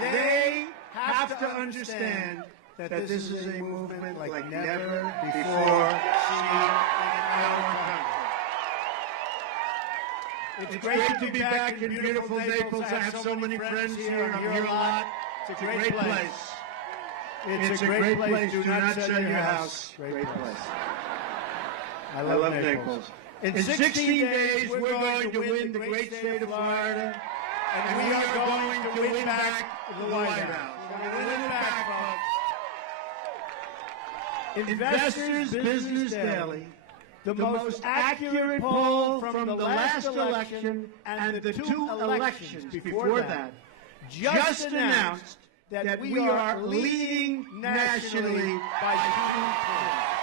They have to understand that this is a movement like never before seen in our country. It's great to be back in beautiful Naples. I have so many friends here, and I'm here a lot. It's a great place. It's a great place. Do not sell your house. Great place. I love Naples. In 16 days, we're going to win the great state of Florida, and we are going to win back the White House. We're going to win it back, folks. Investors Business Daily, the most accurate poll from the last election and the two elections before that, just announced that we are leading nationally by 2 points.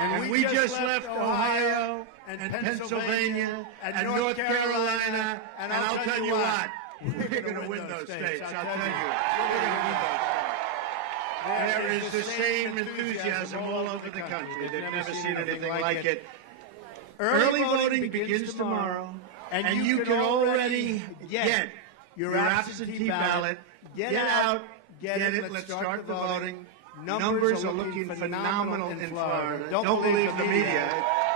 And we just left Ohio and Pennsylvania and North Carolina, and I'll tell you what, we're going to win those states. I'll tell you, we're going to win those states. There is the same enthusiasm all over the country. They've never seen anything like it. Early voting begins tomorrow, and you can already get your absentee ballot. Get out, get it. Let's start the voting. Numbers are looking phenomenal in Florida. Don't believe the media.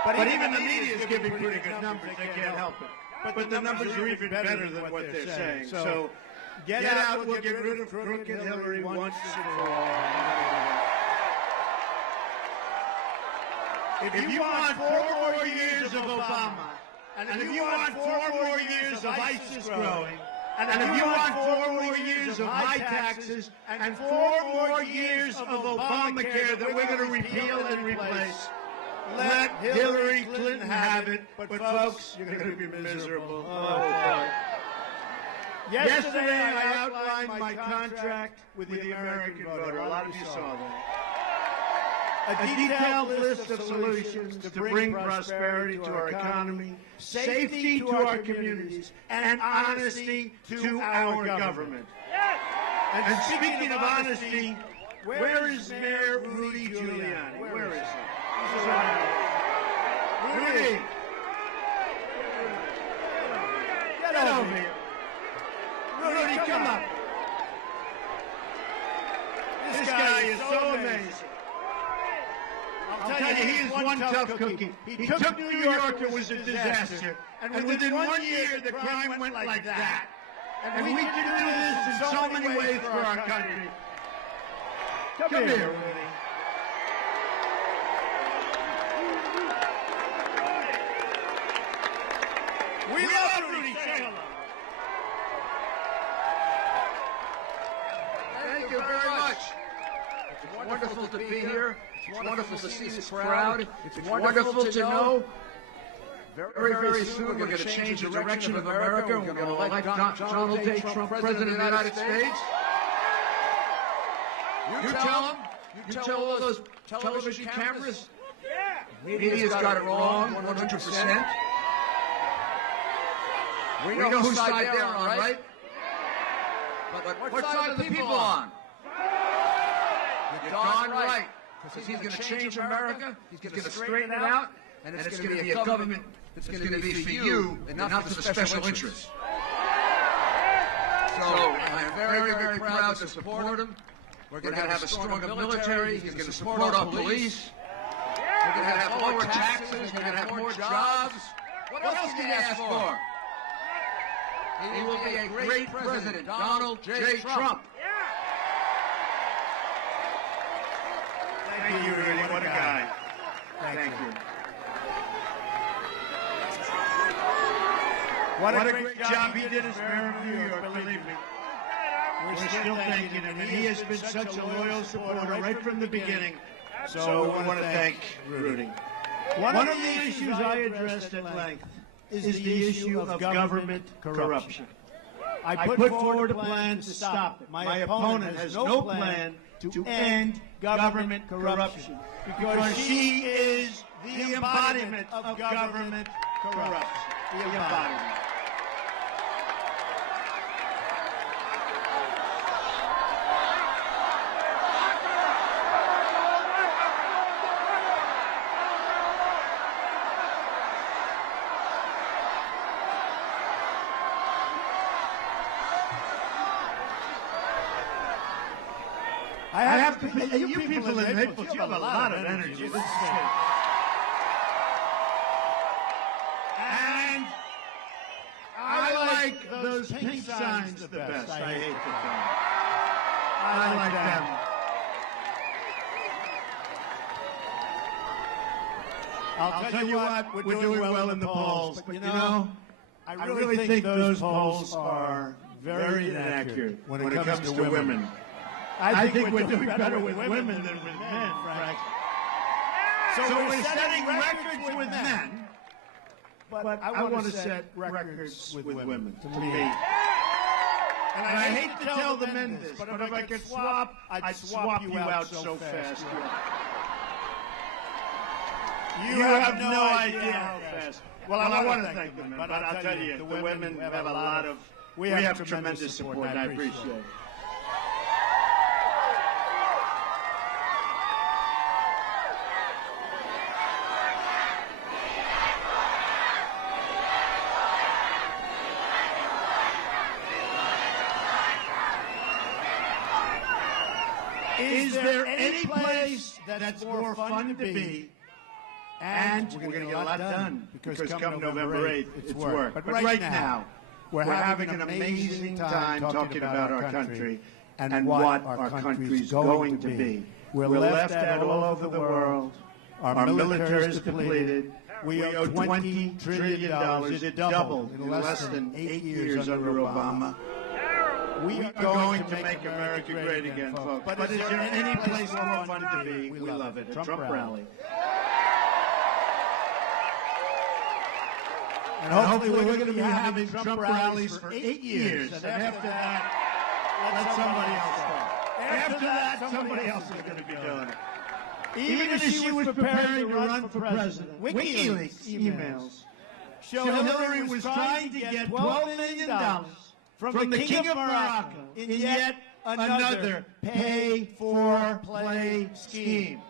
But even the media is giving pretty good numbers. They can't help it. But the numbers are even better than what they're saying. So get out. We'll get rid of crooked Hillary once and for all. If you want 4 more years of Obama, and if you want 4 more years of ISIS growing, and if you want 4 more years of high taxes and 4 more years of Obamacare that we're going to repeal and replace, let Hillary Clinton have it. But folks, you're going to be miserable. Oh, boy. Yesterday, I outlined my contract with the American voter. A lot of you saw that. A detailed list of solutions to bring prosperity to our economy, safety to our communities, and honesty to our government. And speaking of honesty, where is Mayor Rudy Giuliani? Where is he? Rudy! Get over here. Rudy, come up. This guy is so amazing. I'll tell you, he is one tough cookie. He took New York, it was a disaster. And within 1 year, the crime went like that. And we can do this in so many ways for our country. Come here, Rudy. We love Rudy. Say hello. Thank you very much. It's wonderful to be here. It's wonderful to see this crowd. It's wonderful to know very, very soon we're going to change the direction of America. We're going to elect Donald J. Trump President of the United States. You tell them. You tell all those television cameras. Media's got it wrong 100%. We know whose side they're on, right? But what side are the people on? You're darn right. Because he's going to change America, he's going to straighten it out, and it's going to be a government that's going to be for you and not for the special interests. So I'm very, very proud to support him. We're going to have a stronger military. He's going to support our police. We're going to have lower taxes. We're going to have more jobs. What else can you ask for? He will be a great president, Donald J. Trump. Thank you, Rudy. What a guy. Thank you. What a great job he did as mayor of New York, believe me. We're still thanking him, and he has been such a loyal supporter right from the beginning. So we want to thank Rudy. One of the issues I addressed at length is the issue of government corruption. I put forward a plan to stop it. My opponent has no plan to end government corruption because she is the embodiment of government corruption. The embodiment. I have to be, you people in Naples, you have a lot of energy. This is great. And I like those pink signs the best. I hate the signs. I like them. I'll tell you what, we're doing well in the polls, but you know, I really think those polls are very inaccurate when it comes to women. I think we're doing better with women than with men, frankly. So we're setting records with men, but I want to set records with women, to me. And I hate to tell the men this, but if I could swap, I'd swap you out so fast. You have no idea how fast. Well, I want to thank the men, but I'll tell you, the women have a lot of, we have tremendous support, and I appreciate it. Is there any place that's more fun to be? And we're going to get a lot done because come November 8th, it's work. But right now, we're having an amazing time talking about our country and what our country's going to be. We're left at all over the world. Our military is depleted. We owe $20 trillion. It doubled in less than 8 years under Obama. We are going to make America great again, folks. But is there any place more fun to be? We love it. A Trump rally. And hopefully we're going to be having Trump rallies for 8 years. And after that, let somebody else do it. After that, somebody else is going to be doing it. Even as she was preparing to run for president, WikiLeaks emails show Hillary was trying to get $12 million from the King of Morocco in yet another pay-for-play scheme.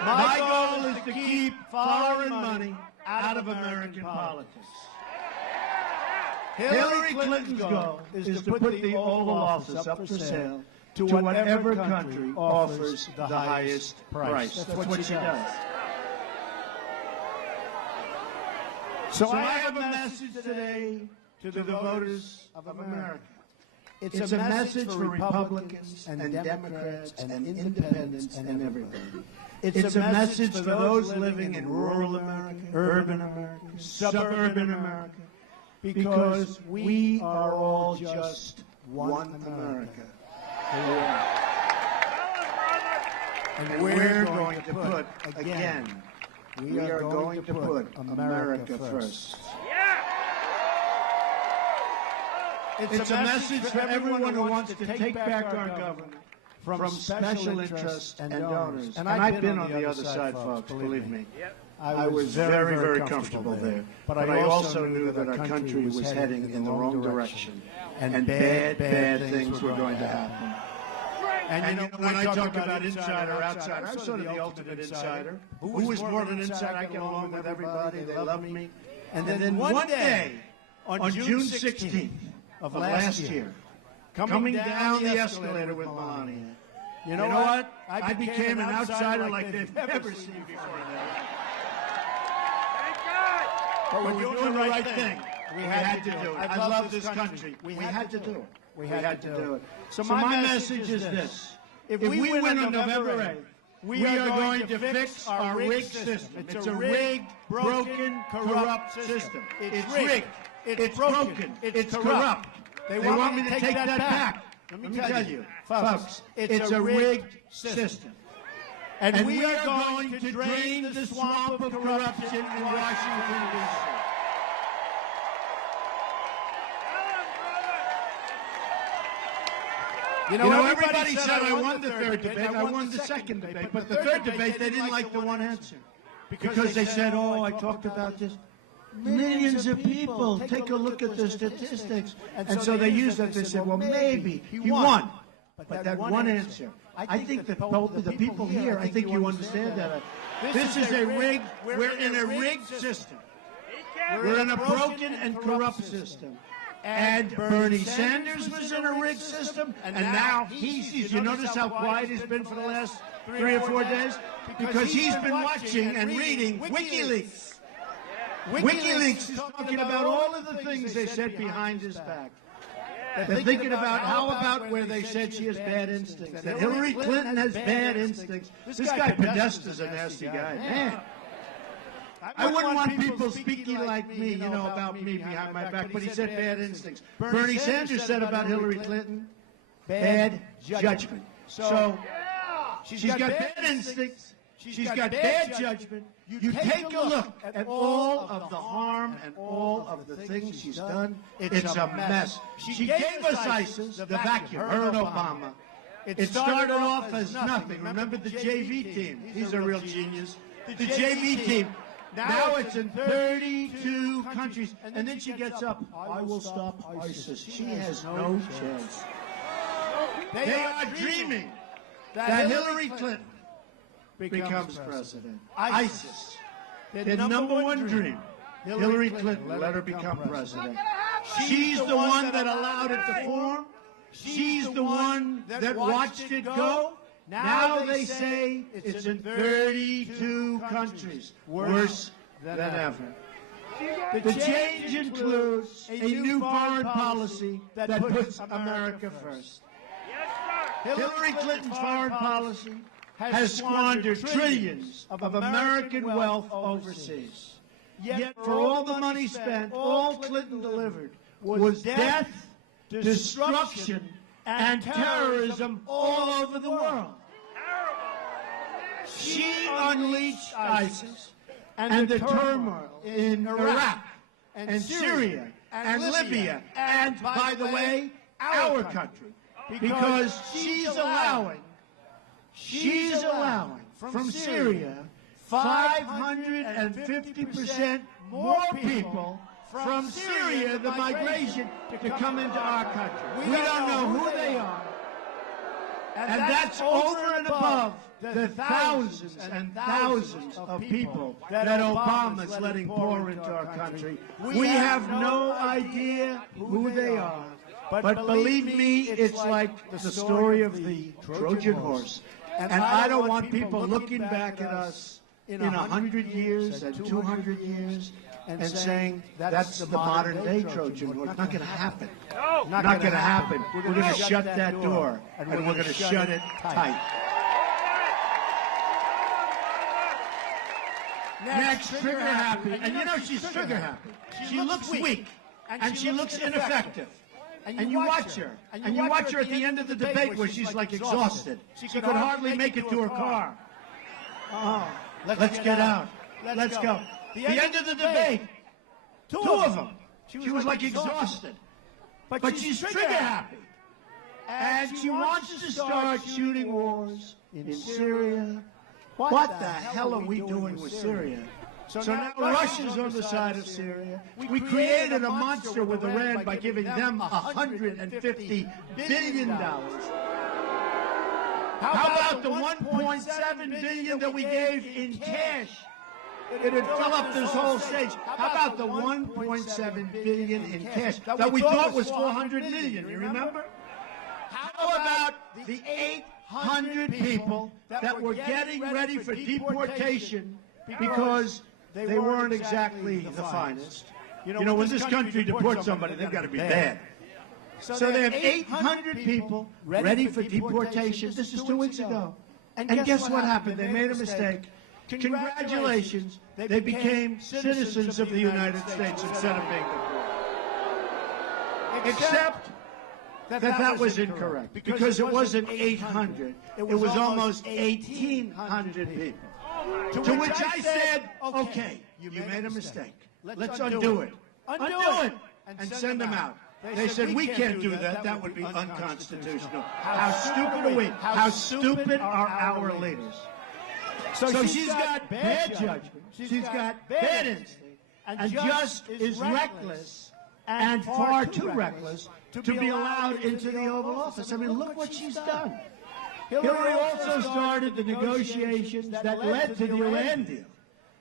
My goal is to keep foreign money out of American politics. Hillary Clinton's goal is to put the Oval Office up for sale to whatever country offers the highest price. That's what she does. So I have a message today to the voters of America. It's a message for Republicans and Democrats and independents and everybody. It's a message for those living in rural America, urban America, suburban America, because we are all just one America. And we're going to put, again, we are going to put America first. It's a message for everyone who wants to take back our government from special interests and donors. And I've been on the other side, folks, believe me. I was very, very comfortable there. But I also knew that our country was heading in the wrong direction. And bad things were going to happen. And you know, when I talk about inside or outside, I'm sort of the ultimate insider. Who is more of an insider? I get along with everybody. They love me. And then one day, on June 16th of last year, coming down the escalator with Melania, you know what? I became an outsider like they've never seen before. But we're doing the right thing. We had to do it. I love this country. We had to do it. We had to do it. So my message is this. If we win on November 8th, we are going to fix our rigged system. It's a rigged, broken, corrupt system. It's rigged. It's broken. It's corrupt. They want me to take that back. Let me tell you, folks, it's a rigged system. And we are going to drain the swamp of corruption in Washington, D.C. You know, everybody said I won the third debate, I won the second debate, but the third debate, they didn't like the one answer. Because they said, oh, I talked about this. Millions of people, take a look at the statistics. And so they used that, they said, well, maybe he won. But that one answer, I think the people here, I think you understand that. This is a rigged, we're in a rigged system. We're in a broken and corrupt system. And Bernie Sanders was in a rigged system, and now he sees. You notice how quiet he's been for the last 3 or 4 days? Because he's been watching and reading WikiLeaks. WikiLeaks is talking about all of the things they said behind his back. They're thinking about how about where they said she has bad instincts, that Hillary Clinton has bad instincts. This guy Podesta's a nasty guy. Man. I wouldn't want people speaking like me, about me behind my back, but he said bad instincts. Bernie Sanders said about Hillary Clinton, bad judgment. So she's got bad instincts, she's got bad judgment. You take a look at all of the harm and all of the things she's done, it's a mess. She gave us ISIS, the vacuum, her and Obama. It started off as nothing. Remember the JV team? He's a real genius. The JV team. Now it's in 32 countries. And then she gets up, I will stop ISIS. She has no chance. They are dreaming that Hillary Clinton becomes president. ISIS. Their number one dream. Hillary Clinton, let her become president. She's the one that allowed it to form. She's the one that watched it go. Now they say it's in 32 countries, worse than ever. The change includes a new foreign policy that puts America first. Hillary Clinton's foreign policy has squandered trillions of American wealth overseas. Yet for all the money spent, all Clinton delivered was death, destruction, and terrorism all over the world. She unleashed ISIS and the turmoil in Iraq and Syria and Libya and, by the way, our country, because she's allowing from Syria 550% more people from Syria, the migration, to come into our country. We don't know who they are. And that's over and above the thousands and thousands of people that Obama's letting pour into our country. We have no idea who they are. But believe me, it's like the story of the Trojan horse. And I don't want people looking back at us in 100 years and 200 years and saying that's the modern day Trojan horse. Not going to happen. Not going to happen. We're going to shut that door, and we're going to shut it tight. Next, trigger happy. And she's trigger happy. She looks weak, and she looks ineffective. And you watch her. And you watch her at the end of the debate where she's like exhausted. She could hardly make it to her car. Oh, let's get out. Let's go. The end of the debate, two of them. She was like exhausted. But she's trigger happy. And she wants to start shooting wars in Syria. What the hell are we doing with Syria? So now Russia's on the side of Syria. We created a monster with Iran by giving them $150 billion. How about the $1.7 billion that we gave in cash? It would fill up this whole stage. How about the $1.7 billion in cash that we thought was $400 million? You remember? How about the 800 people that were getting ready for deportation because they weren't exactly the finest? When this country deports somebody, they've got to be bad. So they have 800 people ready for deportation. This is 2 weeks ago. And guess what happened? They made a mistake. Congratulations. They became citizens of the United States instead of being deported. Except that was incorrect, because it wasn't 800. It was almost 1,800 people. To which I said, okay, you made a mistake. Let's undo it. Undo it and send them out. They said, we can't do that. That would be unconstitutional. How stupid are we? How stupid are our leaders? So she's got bad judgment. She's got bad instinct. And just is reckless and far too reckless to be allowed into the Oval Office. I mean, look what she's done. Hillary also started the negotiations that led to the Iran deal,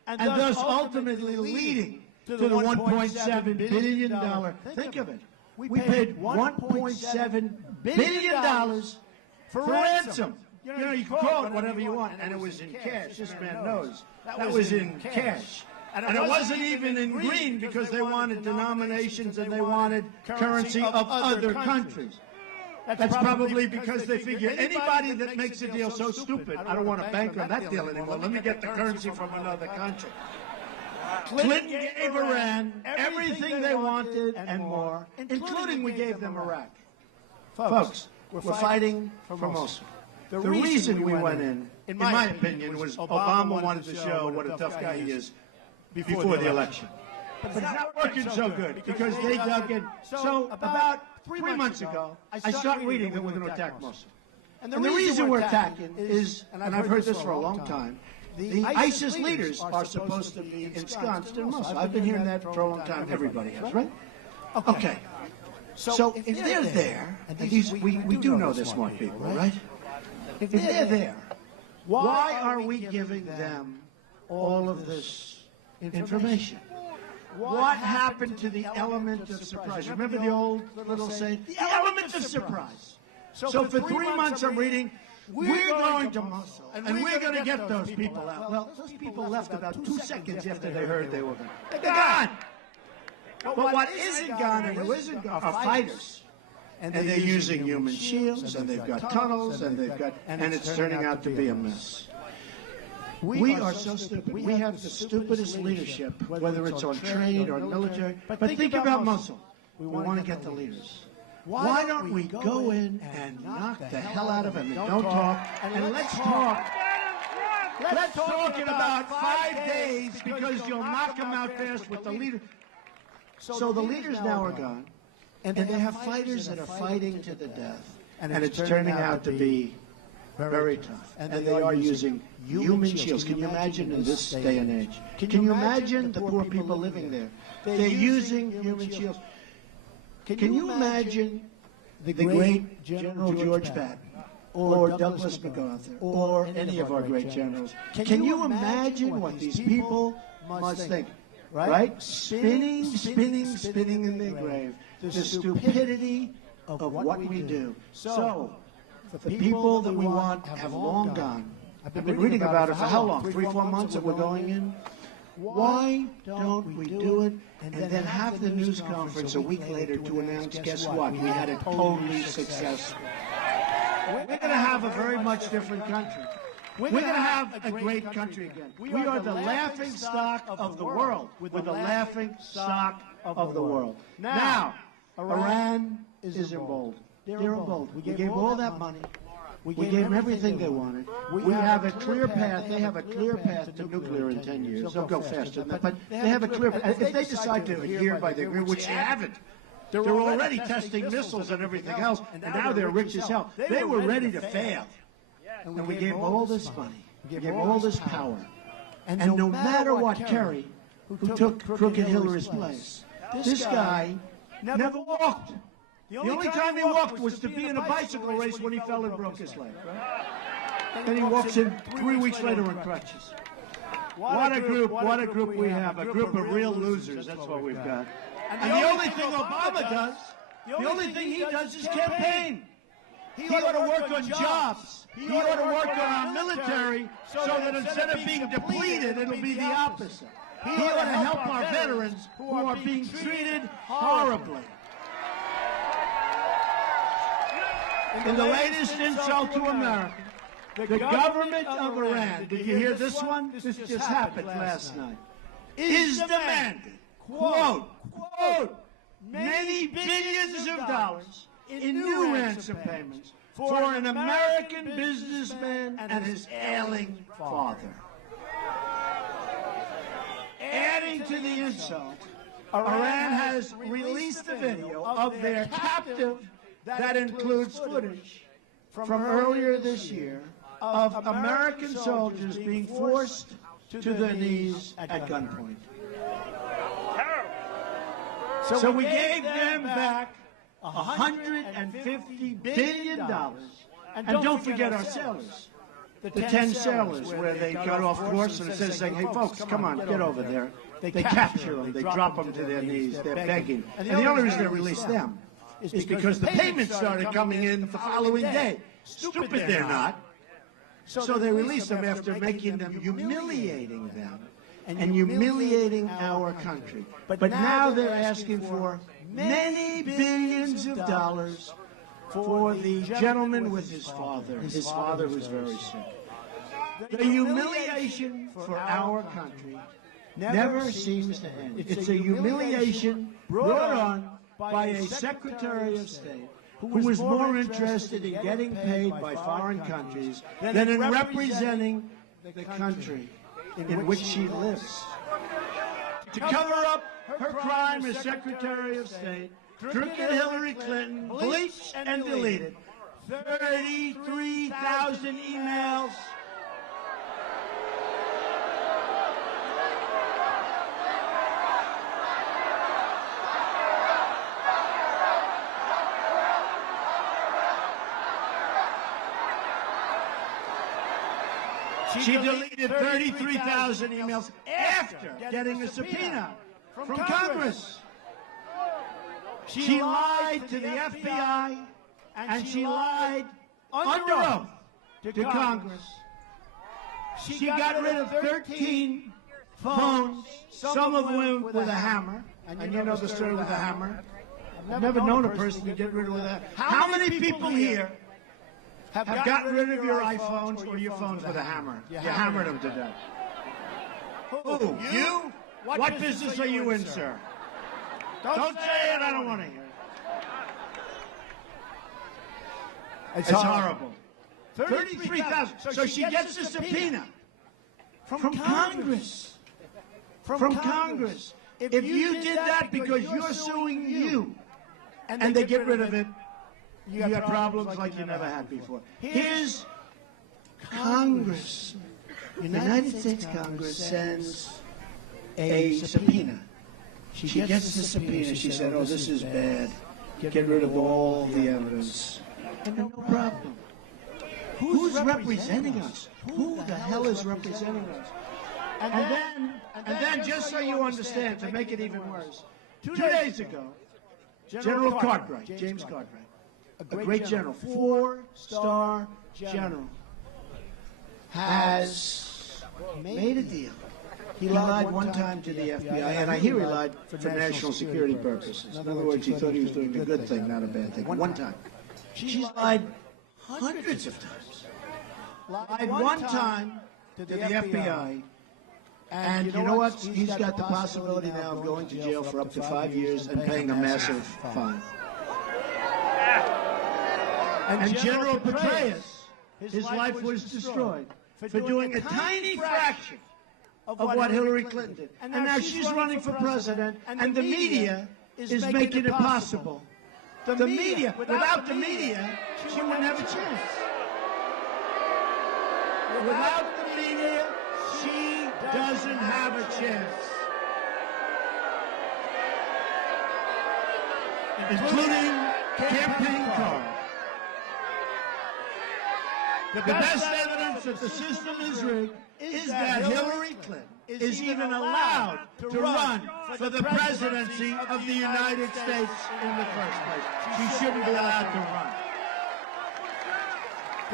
and thus ultimately leading to the $1.7 billion. Think of it. we paid $1.7 billion for ransom. You know, you can call it whatever you want, and it was in cash. This man knows. That was in cash. And it wasn't even in green because they wanted denominations and they wanted currency of other countries. That's probably because they figure anybody that makes a deal so stupid, I don't want to bank on that deal anymore. Let me get the currency from another country. Clinton gave Iran everything they wanted and more, including we gave them Iraq. Folks, we're fighting for Mosul. The reason we went in my opinion, was Obama wanted to show what a tough guy he is before the election. But it's not working so good because they dug in. So about 3 months ago, I started reading that we're going to attack Mosul. And the reason we're attacking is, and I've heard this for a long time, the ISIS leaders are supposed to be ensconced in Mosul. I've been hearing that for a long time. Everybody has, right? Okay. So if they're there, and we do know they're smart people, right? If they're there, why are we giving them all of this information? What happened to the element of surprise? Remember the old little saying, the element of surprise. So for 3 months I'm reading, we're going to Mosul, and we're going to get those people out. Well, those people left about 2 seconds after they heard they were gone. They're gone! But what isn't gone and who isn't gone are fighters. And they're using human shields, and they've got tunnels, and it's turning out to be a mess. We are so stupid. We have the stupidest leadership, whether it's on trade or military. But think about Mosul. We want to get the leaders. Why don't we go in and knock the hell out of them and don't talk, and let's talk. Let's talk in about 5 days because you'll knock them out fast with the leader. So the leaders now are gone, and they have fighters that are fighting to the death, and it's turning out to be very tough. And they are using human shields. Can you imagine in this day and age? Can you imagine the poor people living there? They're using human shields. Can you imagine the great General George Patton or Douglas MacArthur or any of our great generals? Can you imagine what these people must think? Right? Spinning in their grave. The stupidity of what we do. So, the people that we want have long gone. I've been reading about it for how long? 3, 4 months that we're going in? Why don't we do it and then have the news conference a week later to announce, guess what? We had it totally successful. We're going to have a very much different country. We're going to have a great country again. We are the laughing stock of the world. We're the laughing stock of the world. Now, Iran is emboldened. They're emboldened. We gave all that money. We gave them everything they wanted. We have a clear path. They have a clear path to nuclear in 10 years. They'll go faster than that. But they have a clear path. If they decide to adhere by the agreement, which they haven't, they're already testing missiles and everything else, and now they're rich as hell. They were ready to fail. And we gave all this money. We gave all this power. And no matter what, Kerry, who took crooked Hillary's place, this guy never walked. The only time he walked was to be in a bicycle race when he fell and broke his leg. Right? Then he walks in 3 weeks later on crutches. What a group we have. A group of real losers. That's what we've got. And the only thing Obama does, the only thing he does is campaign. He ought to work on jobs. He ought to work on our military so that instead of being depleted, it'll be the opposite. He ought to help our veterans who are being treated horribly. In the latest insult to America, the government of Iran, did you hear this one? This just happened last night, is demanding, quote, many billions of dollars in new ransom payments for an American businessman and his ailing father. Adding to the insult, Iran has released a video of their captive that includes footage from earlier this year of American soldiers being forced to their knees at gunpoint. So we gave them back $150 billion. And don't forget our sailors, the 10 sailors where they got off course and it says, hey, folks, come on, get over there. They capture them, they drop them to their knees, they're begging. And the only reason they released them is because the payments started coming in the following day. Stupid they're not. So they released them after making them, humiliating them, and humiliating our country. But now they're asking for many billions of dollars for the gentleman with his father who's very sick. The humiliation for our country never seems to end. It's a humiliation brought on by a Secretary of State who was more interested in getting paid by foreign countries than in representing the country in which she lives. To cover up her crime as Secretary of State, crooked Hillary Clinton bleached and deleted 33,000 emails. She deleted 33,000 emails after getting a subpoena from Congress. She lied to the FBI, and she lied under oath to Congress. She got rid of 13 phones, some of them with a hammer. And you know the story with a hammer. I've never known a person to get rid of a hammer. How many people here have gotten rid of your iPhones or your phones with a hammer? You hammered them to death. Who? You? What business are you in, sir? Don't say it, I don't want to hear it. It's horrible. 33,000. So she gets a subpoena from Congress. From Congress. If you did that because you're suing you, and they get rid of it, you got problems like you never had before. Here's Congress. United States Congress sends a subpoena. She gets the subpoena. She said, oh, this is bad. Get rid of all the evidence. And no problem. Who's representing us? Who the hell is representing us? And then, just so you understand, to make it even worse, 2 days ago, General Cartwright, James Cartwright, a great general, 4-star general, has made a deal. He lied one time to the FBI, and I hear he lied for national security purposes. In other words, he thought he was doing a good thing, not a bad thing. One time. She's lied hundreds of times. Lied one time to the FBI, and you know what? He's got the possibility now of going to jail for up to 5 years and paying a massive fine. And General Petraeus, his life was destroyed for doing a tiny fraction of what Hillary Clinton did. And now she's running for president, and the media is making it possible. The media, without the media, she wouldn't have a chance. Without the media, she doesn't have a chance. Including campaign cards. The best evidence that the system is rigged is that Hillary Clinton is even allowed to run for the presidency of the United States in the first place. She shouldn't be allowed to run.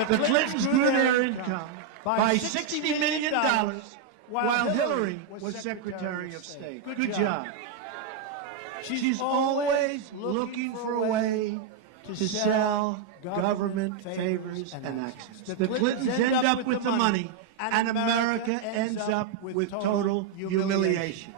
The Clintons grew their income by $60 million while Hillary was Secretary of State. Good job. She's always looking for a way to sell government favors and access. The Clintons end up with the money, and America ends up with total humiliation.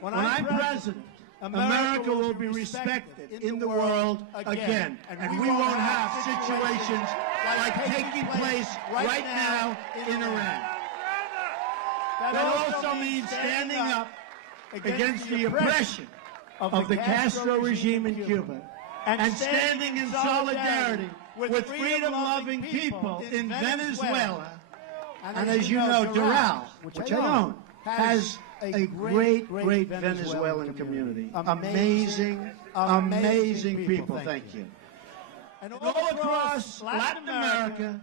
When I'm president, America will be respected in the world again, and we won't have situations like taking place right now in Iran. That also means standing up against the oppression of the Castro regime in Cuba, and standing in solidarity with freedom-loving people in Venezuela. And as you know, Doral, which I own, has a great Venezuelan community. Amazing, amazing people. Thank you. And all across Latin America,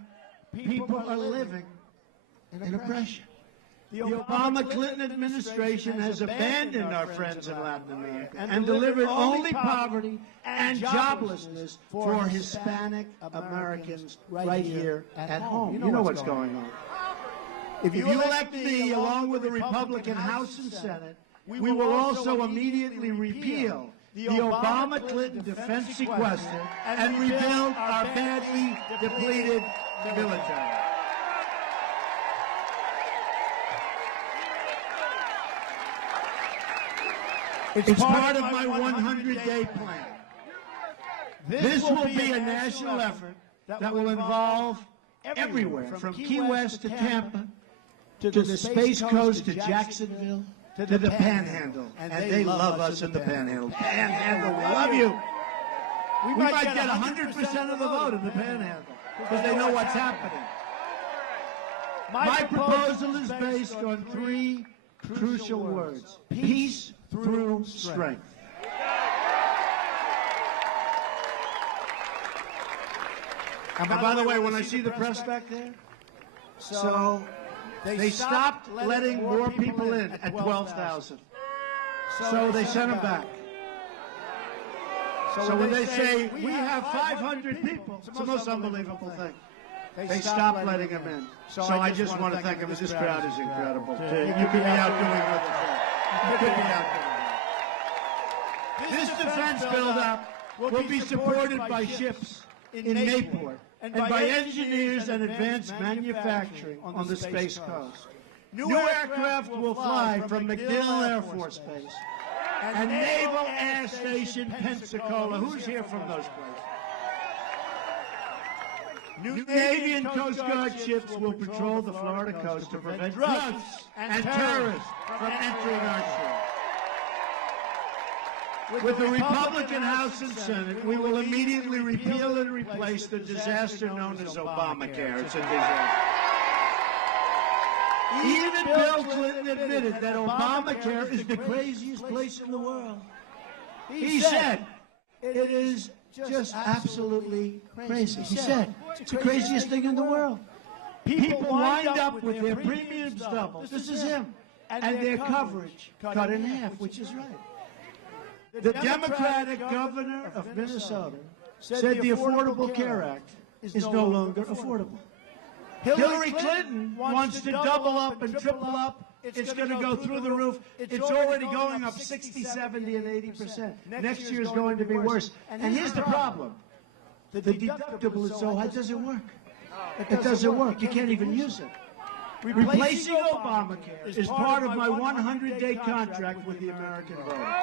people are living in oppression. The Obama-Clinton administration has abandoned our friends in Latin America and delivered only poverty and joblessness for Hispanic Americans right here at home. You know what's going on. If you elect me along with the Republican House and Senate, we will also immediately repeal the Obama-Clinton defense sequester and rebuild our badly depleted military. It's part of my 100-day plan. This will be a national effort that will involve everywhere, from Key West to Tampa, to the Space Coast to Jacksonville, to the Panhandle. And they love us in the Panhandle. Panhandle, we love you. We might get 100% of the vote in the Panhandle because they know what's happening. My proposal is based on three crucial words: peace through strength. And by the way, when I see the press back there, so they stopped letting more people in at 12,000. So they sent them back. So when they say, we have 500 people, it's the most unbelievable thing. They stopped letting them in. So I just want to thank them. This crowd is incredible. You could be out doing other things. You could be out doing This defense buildup will be supported by ships in Naples and by engineers and advanced manufacturing on the Space Coast. New aircraft will fly from MacDill Air Force Base and Naval Air Station Pensacola. Who's here from those places? New Navy and Coast Guard ships will patrol the Florida coast to prevent drugs and terrorists from entering our shore. With the Republican House and Senate, we will immediately repeal and replace the disaster known as Obamacare. It's a disaster. Even Bill Clinton admitted that Obamacare is the craziest place in the world. He said, it is just absolutely crazy. He said, it's the craziest thing in the world. People wind up with their premiums doubled. This is him. And their coverage cut in half, which is right. The Democratic governor of Minnesota said the Affordable Care Act is no longer affordable. Hillary Clinton wants to double up and triple up. It's going to go through the roof. It's already going up 60, 70, and 80%. Next year is going to be worse. And here's the problem. The deductible is so high, it doesn't work. It doesn't work. You can't even use it. Replacing Obamacare is part of my 100-day contract with the American voter.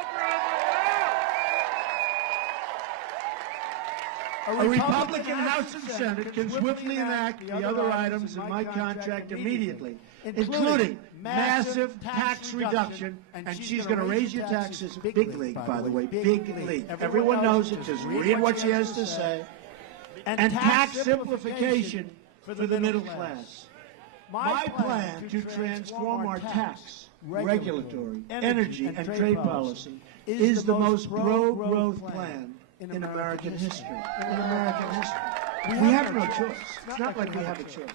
A Republican House and Senate can swiftly enact the other items in my contract immediately, including massive tax reduction, and she's going to raise your taxes big league, by the way, big league. Everyone knows it. Just read what she has to say. And tax simplification for the middle class. My plan to transform our tax, regulatory, energy, and trade policy is the most pro-growth plan in American history. We have no choice. It's not like we have a choice.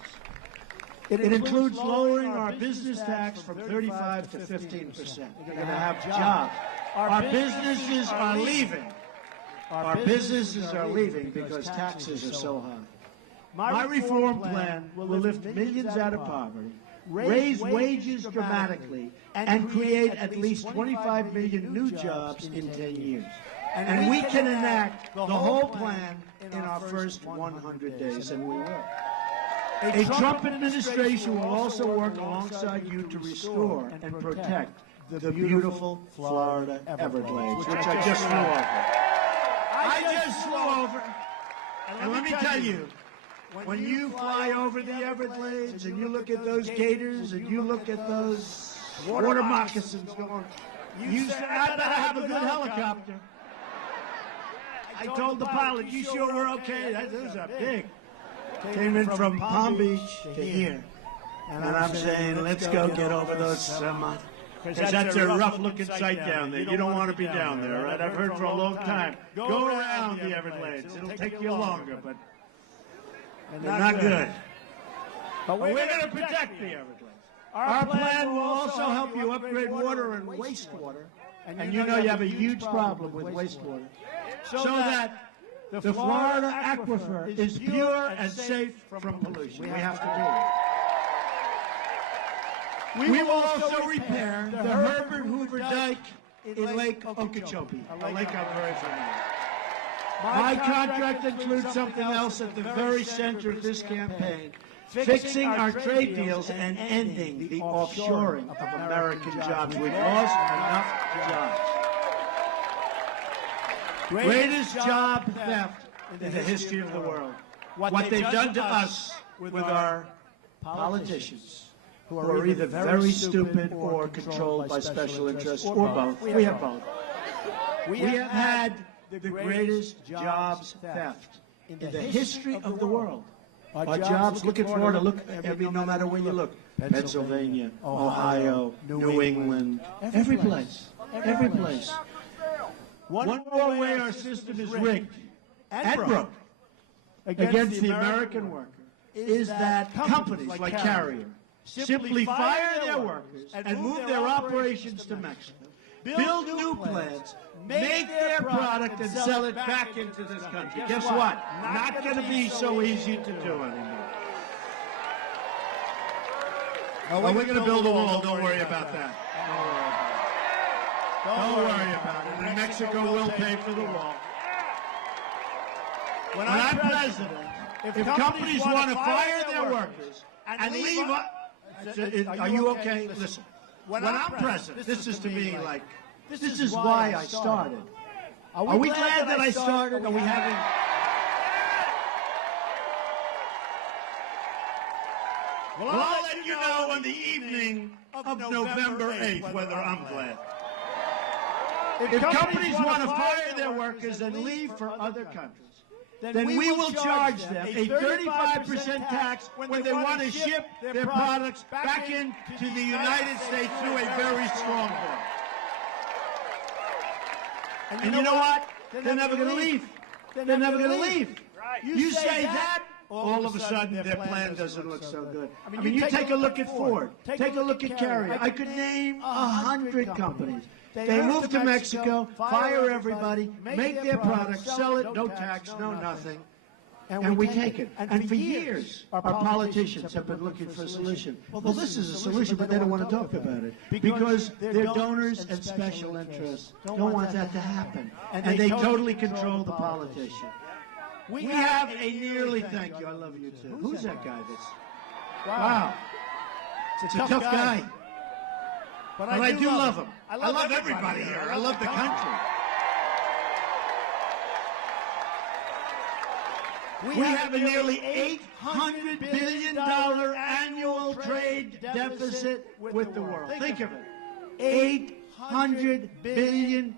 It includes lowering our business tax from 35 to 15%. We're going to have jobs. Our businesses are leaving. Our businesses are leaving because taxes are so high. My reform plan will lift millions out of poverty, raise wages dramatically, and create at least 25 million new jobs in 10 years. And we can enact the whole plan in our first 100 days, and we will. A Trump administration will also work alongside you to restore and protect the beautiful Florida Everglades, which I just flew over. I just flew over, and let me tell you, when you fly over the Everglades and you look at those gators and you look at those water moccasins going, you say, I better have a good helicopter. I told the pilot, you sure we're okay? Those are big. Came in from Palm Beach to here. And I'm saying, let's go get over those because that's a rough-looking sight down there. You don't want to be down there, right? I've heard for a long time. Go around the Everglades. It'll take you longer, but they're not good. But we're going to protect the Everglades. Our plan will also help you upgrade water and wastewater. And you know you have a huge problem with wastewater. So that the Florida aquifer is pure and safe from pollution. We have to do it. We will also repair the Herbert Hoover Dike in Lake Okeechobee, a lake I'm very familiar. My contract includes something else at the very center of this campaign, fixing our trade deals and ending the offshoring of American jobs. We've lost enough jobs. Greatest job theft in the history of the world. What they've done to us with our politicians, who are either very stupid or controlled by special interests, or both. We have both. We have had the greatest jobs theft in the history of the world. Our jobs, look at Florida, look no matter where you look. Pennsylvania, Ohio, New England, every place, every place. One more way our system is rigged and broke against the American worker is that companies like Carrier simply fire their workers and move their operations to Mexico, build new plants, make their product and sell it back into this country. Guess what? Not going to be so easy to do anymore. We're going to build a wall. Don't worry about that. Don't worry about it. And Mexico will pay for the wall. When I'm president, if companies want to fire their workers and leave... Are you okay? Listen. When I'm president, this is to me like... This is why I started. Are we glad that I started? Are we having... Well, I'll let you know on the evening of November 8th whether I'm glad. If companies want to fire their workers and leave for other countries, then we will charge them a 35% tax when they want to ship their products back into the United States through a very strong bill. And you know what? They're never going to leave. They're never going to leave. You say that, all of a sudden their plan doesn't look so good. I mean, you take a look at Ford. Take a look at Carrier. I could name 100 companies. They move to Mexico, fire everybody, make their product, sell it, no tax, no nothing, and we take it. And for years, our politicians have been looking for a solution. Well, this is a solution, but they don't want to talk about it because their donors and special interests don't want that to happen, and they totally control the politician. We have a nearly, thank you, I love you too. Who's that guy that's, wow, it's a tough guy. But I do love him. I love everybody here. I love the country. We have a nearly $800 billion annual trade deficit with the world. Think of it. $800 billion.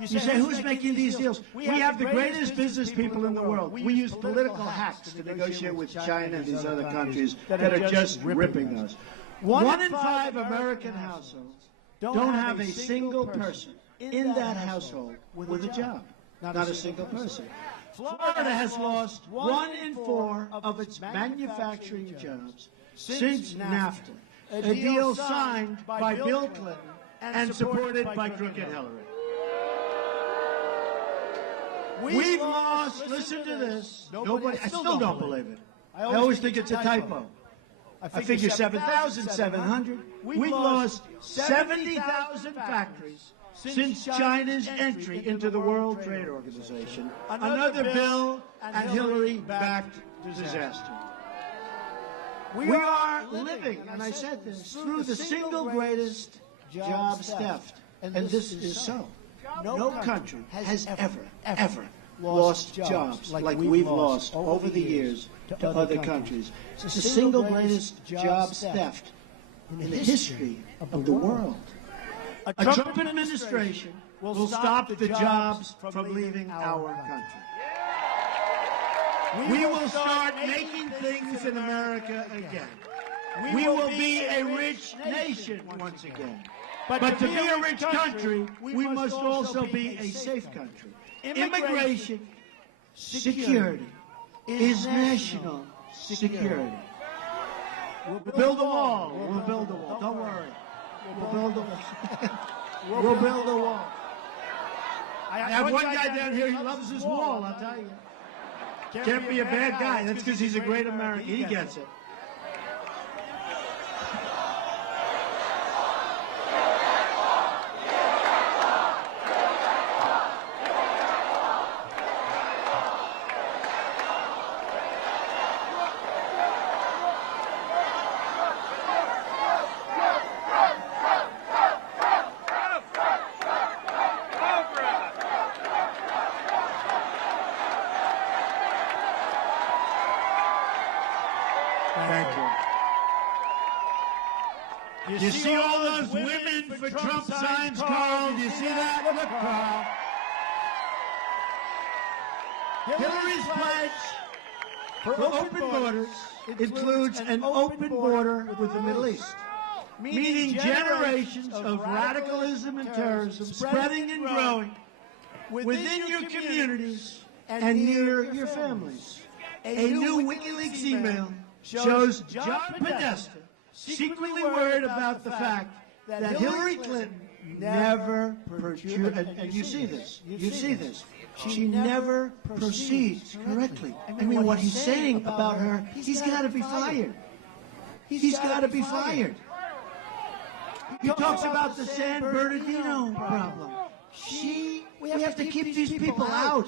You say, who's making these deals? We have the greatest business people in the world. We use political hacks to negotiate with China and these other countries that are just ripping us. 1 in 5 American households don't have a single person in that household with a job. Not a single person. Florida has lost 1 in 4 of its manufacturing jobs since NAFTA, a deal signed by Bill Clinton and supported by crooked Hillary. We've lost, listen to this, nobody, I still don't believe it. I always think it's a typo. I figure 7,700. We've lost 70,000 factories since China's entry into the World Trade Organization. Another Bill and Hillary-backed disaster. We are living, and I said this, through the single greatest jobs theft. And this is so. No country has ever lost jobs like we've lost over the years to other countries. It's the single greatest jobs theft in the history of the world. A Trump administration will stop the jobs from leaving our country. We will start making things in America again. We will be a rich nation once again. But to be a rich country, we must also be a safe country. Immigration security is national security. We'll build a wall. We'll build a wall. Don't worry. We'll build a wall. We'll build a wall. I have one guy down here, he loves his wall, I'll tell you. Can't be a bad guy. That's because he's a great American. He gets it. Thank you. You see all those women for Trump signs, Carl? Do you see that? Look, Carl. Hillary's pledge for open borders includes an open border with the Middle East, meaning generations of radicalism and terrorism spreading and growing within your communities and near your families. A new WikiLeaks email shows John Podesta secretly worried about the fact that Hillary Clinton never procured, and you see this, she never proceeds correctly. I mean, what he's saying about her, he's got to be fired. He's got to be fired. He talks about the San Bernardino problem. We have to keep these people out.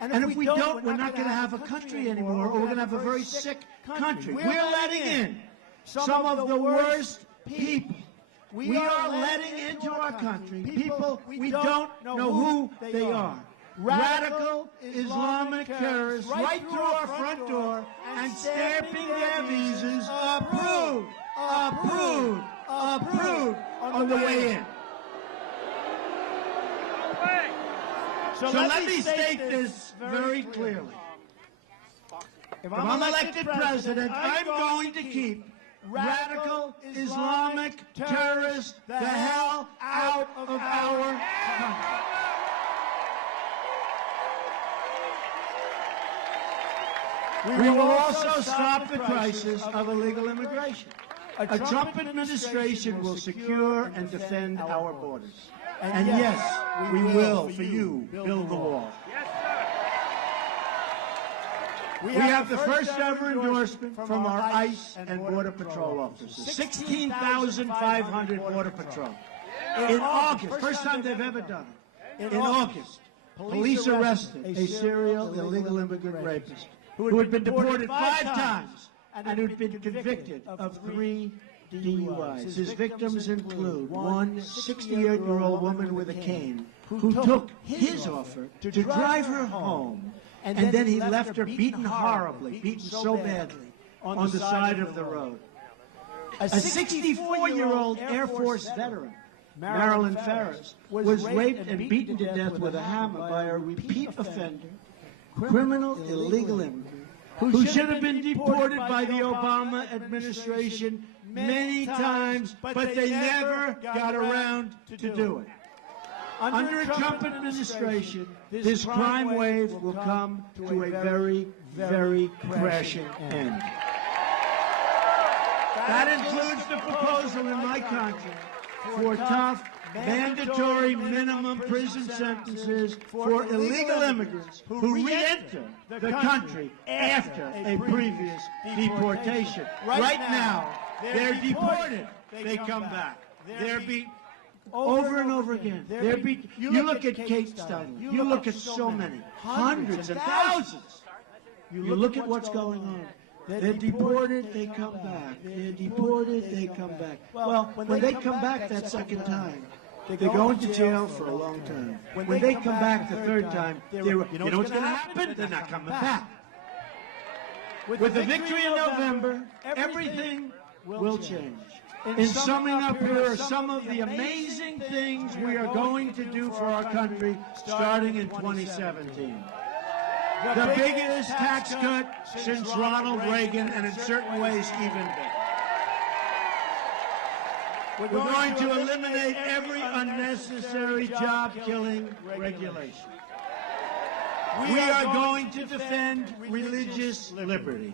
And if we don't, we're not going to have a country anymore, or we're going to have a very sick country. We're letting in some of the worst people. We are letting into our country people we don't know who they are. Radical Islamic terrorists right through our front door and stamping their visas approved, approved, approved on the way in. So let me state this very clearly. If I'm elected president, I'm going to keep radical Islamic terrorists the hell out of our country. We will also stop the crisis of illegal immigration. A Trump administration will secure and defend our borders. And yes, we will, for you, build the wall. We have the first ever endorsement from our ICE and Border Patrol officers. 16,500 Border Patrol. In August, first time they've ever done it. In August, police arrested a serial illegal immigrant rapist who had been deported 5 times and who'd been convicted of 3 DUIs. His victims include one 68-year-old woman with a cane who took his offer to drive her home, and then he left her beaten horribly, beaten so badly, on the side of the road. A 64-year-old Air Force veteran, Marilyn Ferris, was raped and beaten to death with a hammer by a repeat offender, criminal illegal immigrant, who should have been deported by the Obama administration many times, but they never got around to do it. Under a Trump administration, this crime wave will come to a very, very crashing end. That includes the proposal in my country for tough, mandatory minimum prison sentences for illegal immigrants who re-enter the country after a previous deportation. Right now, they're deported. They come back. They're beat over and over again. They're beat. You look at Kate Stein. You look at so many, hundreds and thousands. You look at what's going on. They're deported, they come back. They're deported, they come back. Well, when they come back that second time, they go into jail for a long time. When they come back the third time, you know what's going to happen? They're not coming back. With the victory in November, everything will change. In summing up, here are some of the amazing things we are going to do for our country starting in 2017. The biggest tax cut since Ronald Reagan, and in certain ways even bigger. We're going to eliminate every unnecessary job-killing regulation. We are going to defend religious liberty.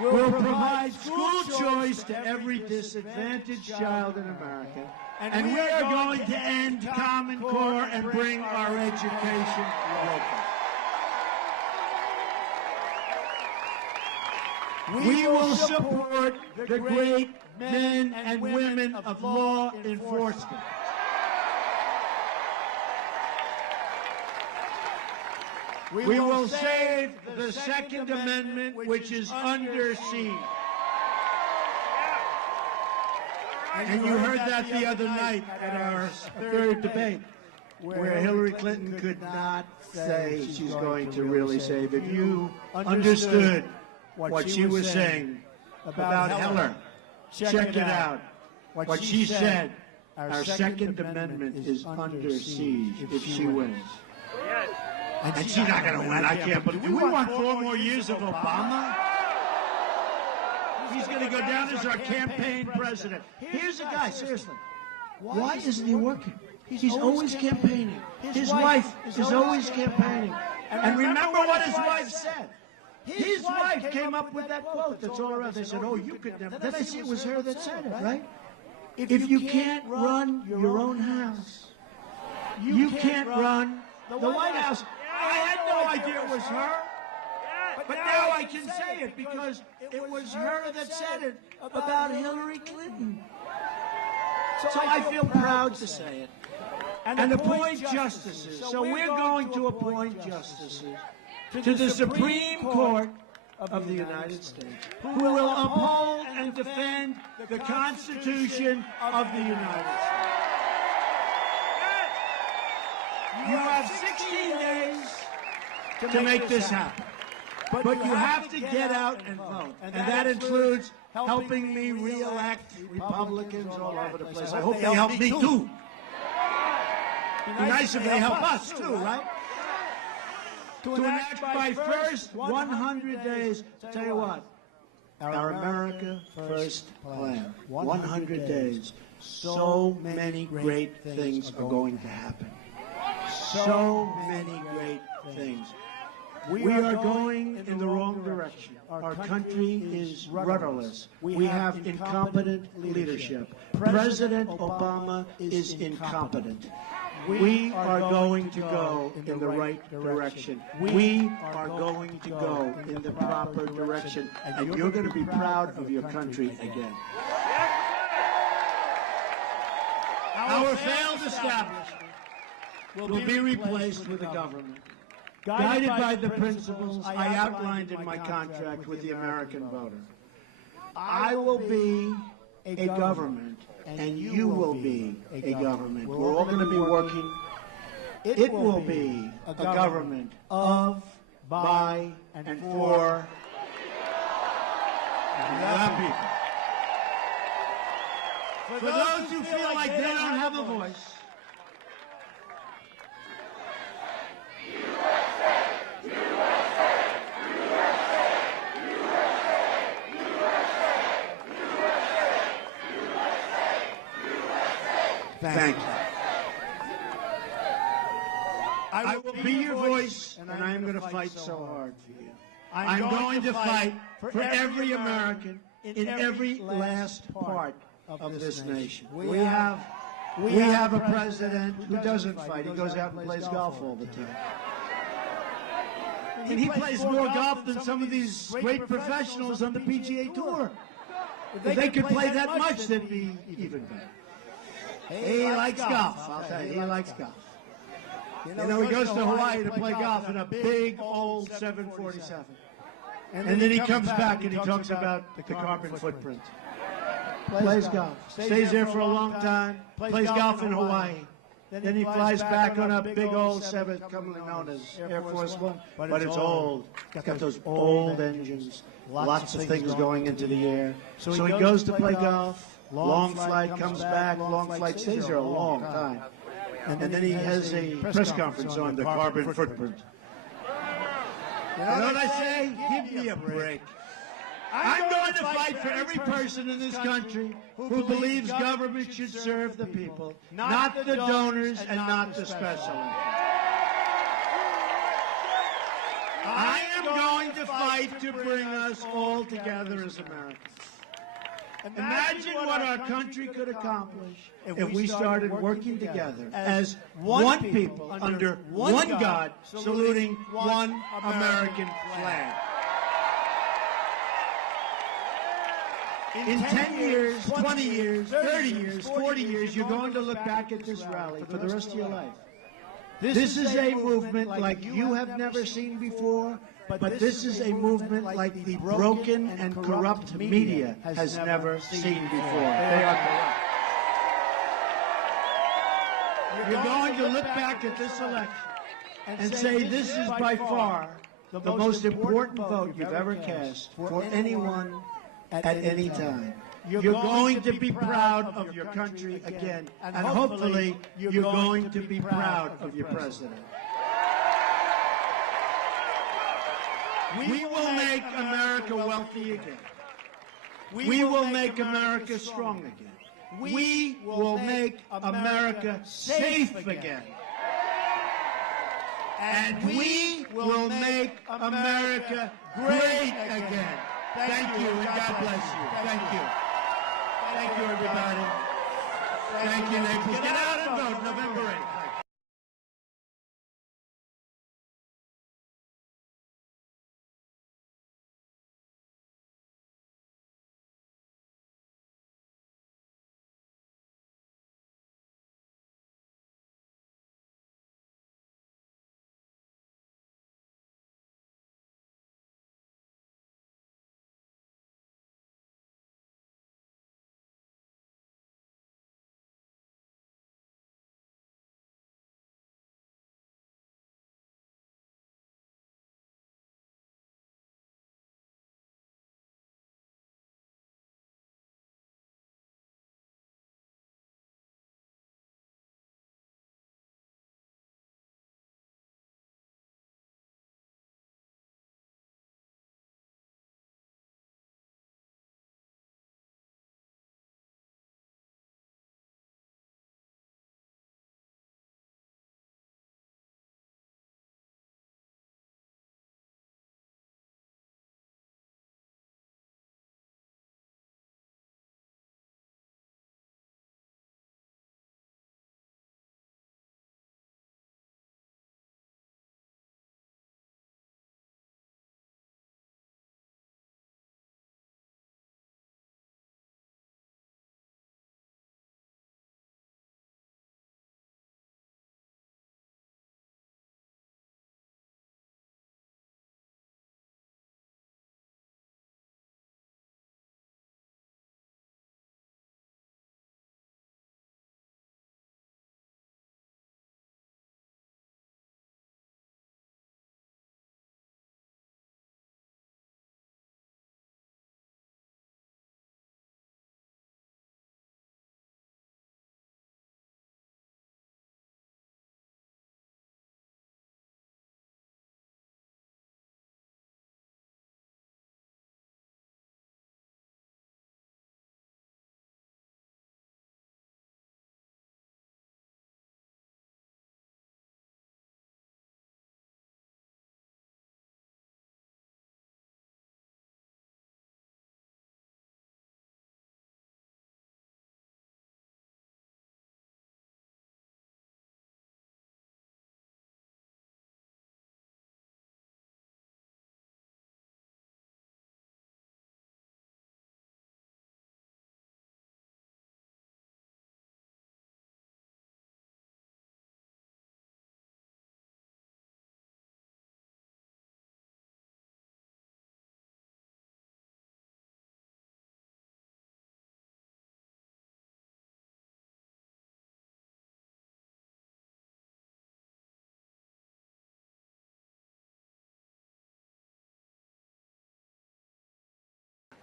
will provide school choice to every disadvantaged child in America. And we are going to end Common Core and bring our education local. We will support the great men and women of law enforcement. We will save the Second Amendment, which is under siege. And you heard that the other night at our third debate, where Hillary Clinton could not say she's going to really save. If you understood what she was saying about Heller, check it out. What she said, our Second Amendment is under siege if she wins. And she's not going to win. I can't believe. Do we want 4 more years of Obama? He's going to go down as our campaign president. Here's a guy, seriously. Why isn't he working? He's always campaigning. His wife is always campaigning. And remember what his wife said. His wife came up with that quote that's all around. They said, oh, you could never. Then they said it was her that said it, right? If you can't run your own house, you can't run the White House. I had no idea it was her. But now I can say it because it was her that said it about Hillary Clinton. So I feel proud to say it. And appoint justices. So we're going to appoint justices to the Supreme Court of the United States, who will uphold and defend the Constitution of the United States. You have 16 days to make this happen. But you have to get out and vote. And that includes helping me re-elect Republicans all over the place. I hope they help me too. Be nice if they help us too, right? To enact my first 100 days. Tell you what, our America First plan, 100 days. So many great things are going to happen. So many great things. We are going in the wrong direction. Our country is rudderless. We have incompetent leadership. President Obama is incompetent. We are going to go in the right direction. We are going to go in the proper direction. And you're going to be proud of your country again. Our failed establishment will be replaced with a government guided by the principles I outlined in my contract with the American voter. I will be a government, and you will be a government. We're all going to be working. It will be a government of, by, and for the people. For those who feel like they don't have a voice, thank you. I will be your voice, and I am going to fight so hard for you. I'm going to fight for every American in every last part of this nation. We have a president who doesn't fight. He goes out and plays golf all the time. And he plays more golf than some of these great professionals on the PGA Tour. If they could play that much, they'd be even better. He likes golf, I'll tell you. He likes golf. You know, he goes to Hawaii to play golf in a big old 747. And then he comes back and he talks about the carbon footprint. Plays golf. Stays there for a long time. Plays golf in Hawaii. Then he flies back on a big old 7, commonly known as Air Force One. But it's old. It's got those old engines. Lots of things going into the air. So he goes to play golf. Long flight, comes back, long flight, stays there a long time. And then he has a press conference on the carbon footprint. You know what I say? Give me a break. I'm going to fight for every person in this country who believes government should serve the people, not the donors and not the special interests. I am going to fight to bring us all together as Americans. Imagine what our country could accomplish if we started working together as one people under one God, saluting one American flag. In 10 years, 20 years, 30 years, 40 years, you're going to look back at this rally for the rest of your life. This is a movement like you have never seen before, but this is a movement like the broken and corrupt media has never seen before. They are corrupt. You're going to look back at this election and say this is by far the most important vote you've ever cast for anyone at any time. You're going to be proud of your country again, and hopefully you're going to be proud of your president. We will make America wealthy again. We will make America strong again. We will make America safe again. And we will make America great again. Thank you, and God bless you. Thank you. Thank you, everybody. Thank you, Naples. Get out and vote November 8th.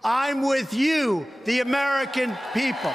I'm with you, the American people.